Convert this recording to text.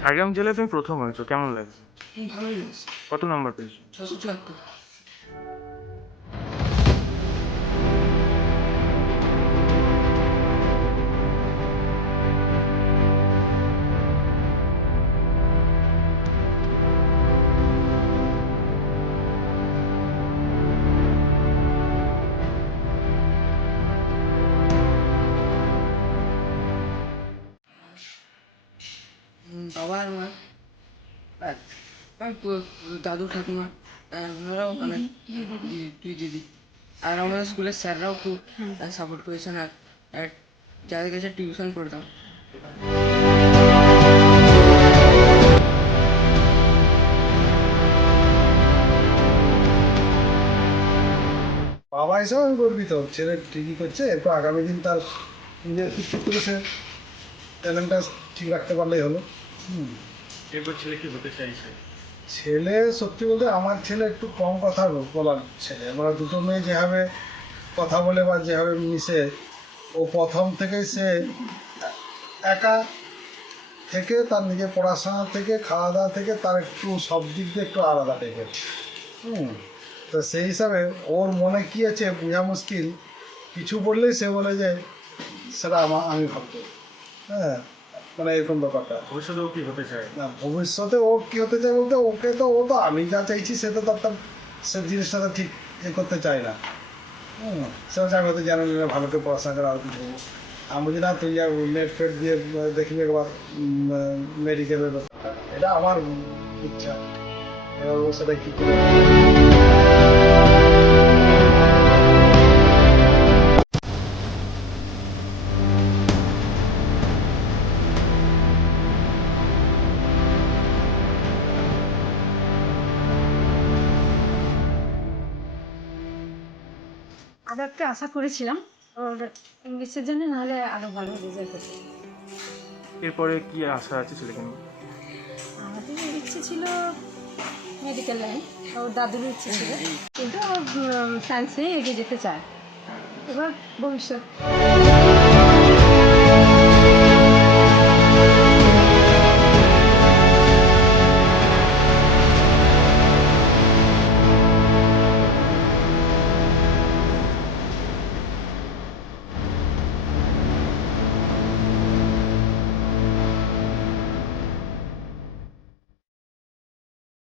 ঝাড়গ্রাম জেলায় তুমি প্রথম হয়েছো, কেমন লাগছে? ভালোই হয়েছে। কত নাম্বার পেয়েছো? 674। বাবা আর মা আর আর দাদু ঠাকুমা ওনারাও অনেক দুই দিদি আর আমাদের স্কুলের স্যাররাও খুব সাপোর্ট করেছেন আর যাদের কাছে টিউশন পড়তাম। বাবা হিসাবে আমি গর্বিত, ছেলে ঠিকই করছে, একটু আগামী দিন তার নিজের ফিটফিট করে সে ট্যালেন্টটা ঠিক রাখতে পারলেই হলো। এরপর ছেলে কি হতে চাইছে? ছেলে সত্যি বলতে আমার ছেলে একটু কম কথা বলার ছেলে। আমরা দুটো মেয়ে যেভাবে কথা বলে বা যেভাবে মিশে, ও প্রথম থেকেই সে একা থেকে তার নিজের পড়াশোনা থেকে খাওয়া দাওয়া থেকে তার একটু সব দিক দিয়ে একটু আলাদা টাইপের। তো সেই হিসাবে ওর মনে কী আছে বোঝা মুশকিল। কিছু বললেই সে বলে যে সেটা আমি ভাববো। হ্যাঁ, মানে এরকম ব্যাপারটা। ভবিষ্যতে ও কি হতে চায়? না, ভবিষ্যতে ও কী হতে চায় বলতে ও তো আমি যা চাইছি সে তো তার সে জিনিসটা তো ঠিক করতে চায় না। সেও চাই হয়তো জানো ভালো করে পড়াশোনা করে আর কিছু। আমি বলছি না, তুই যা নেট ফেট দিয়ে দেখবি একবার মেডিকেলের ব্যাপারটা, এটা আমার ইচ্ছা। এবার ও সেটা কী করে আরও একটা আশা করেছিলাম ওর ইংলিশের জন্য, নাহলে আরও ভালো রেজাল্ট হতো। এরপরে কি আশা আছে ছেলেকে নিয়ে? আমাদের ইচ্ছে ছিল মেডিকেল লাইন, ওর দাদুরও ইচ্ছে ছিল, কিন্তু ও সায়েন্স নিয়ে এগিয়ে যেতে চায়। এবার ভবিষ্যৎ